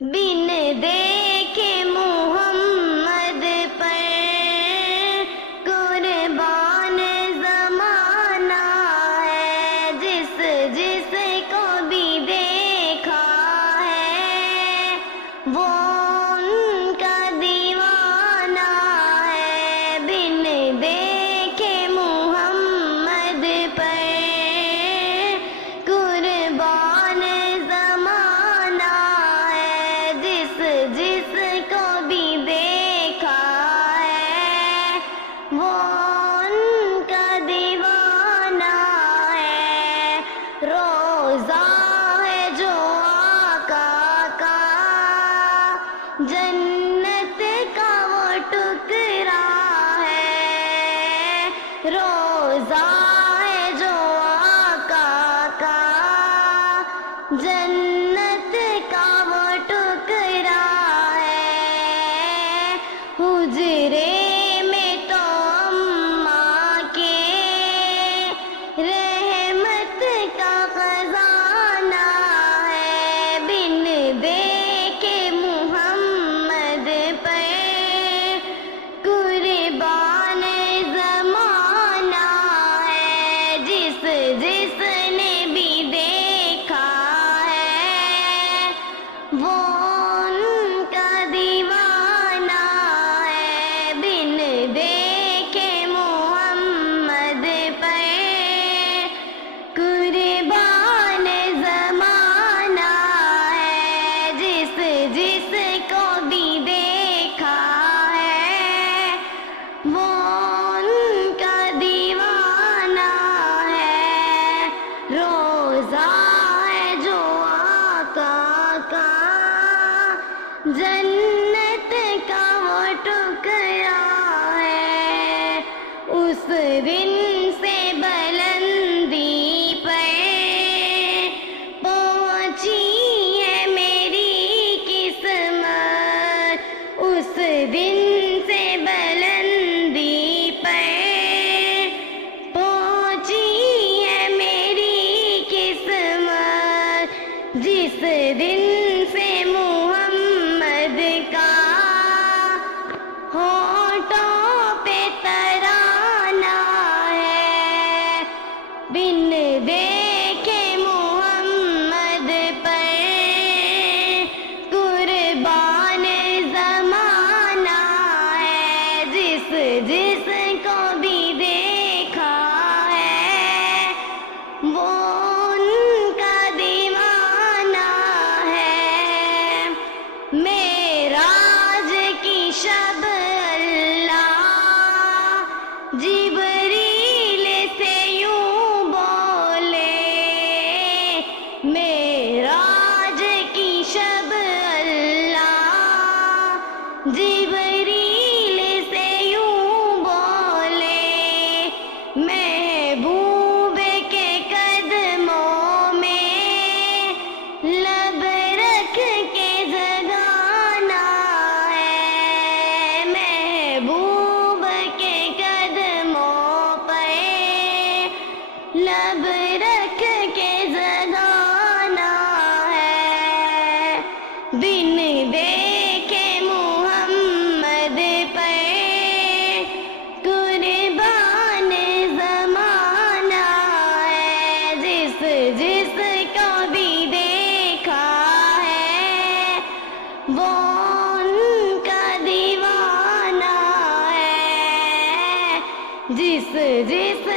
بن دیکھے محمد پر قربان زمانہ ہے، جس جس کو بھی دیکھا ہے وہ ان کا دیوانہ ہے۔ بن دیکھے محمد پر قربان زمانہ ہے، جس جس کو بھی دیکھا ہے وہ ان کا دیوانہ ہے۔ روزہ ہے جو آقا کا جنت کا وہ ٹکڑا ہے، روزہ ہے جو آقا کا جنت کا وہ ٹکڑا ہے۔ حجرے میں تو اماں کے رحمت کا خزانہ ہے۔ بن دیکھے محمد پر قربان زمانہ ہے، جس جس نے بھی دیکھا ہے وہ ان کا دیوانہ ہے۔ بن دیکھے محمد پر قربان زمانہ ہے، جس جس کو بھی دیکھا ہے وہ ان کا دیوانہ ہے۔ روزہ ہے جو آقا کا جنت کا وہ ٹکڑا ہے، اس دن سے بلندی پر پہنچی ہے میری قسمت، اس دن سے بلندی پر پہنچی ہے میری قسمت، جس دن سے محمد کا ہونٹوں پہ ترانہ ہے۔ بن دیکھے محمد پر قربان زمانہ ہے، جس جس کو بھی دیکھا ہے وہ ان کا دیوانہ ہے۔ معراج کی شب اللہ جبریل سے یوں بولے، معراج کی شب اللہ جبریل سے یوں بولے، محبوب کے قدموں میں لب رکھ کے جگانا ہے، محبوب کے قدموں پہ لب رکھ کے جگانا ہے۔ بن دیکھے محمد پر قربان زمانہ ہے، جس جس کو بھی دیکھا ہے وہ ان کا دیوانہ ہے، جس جس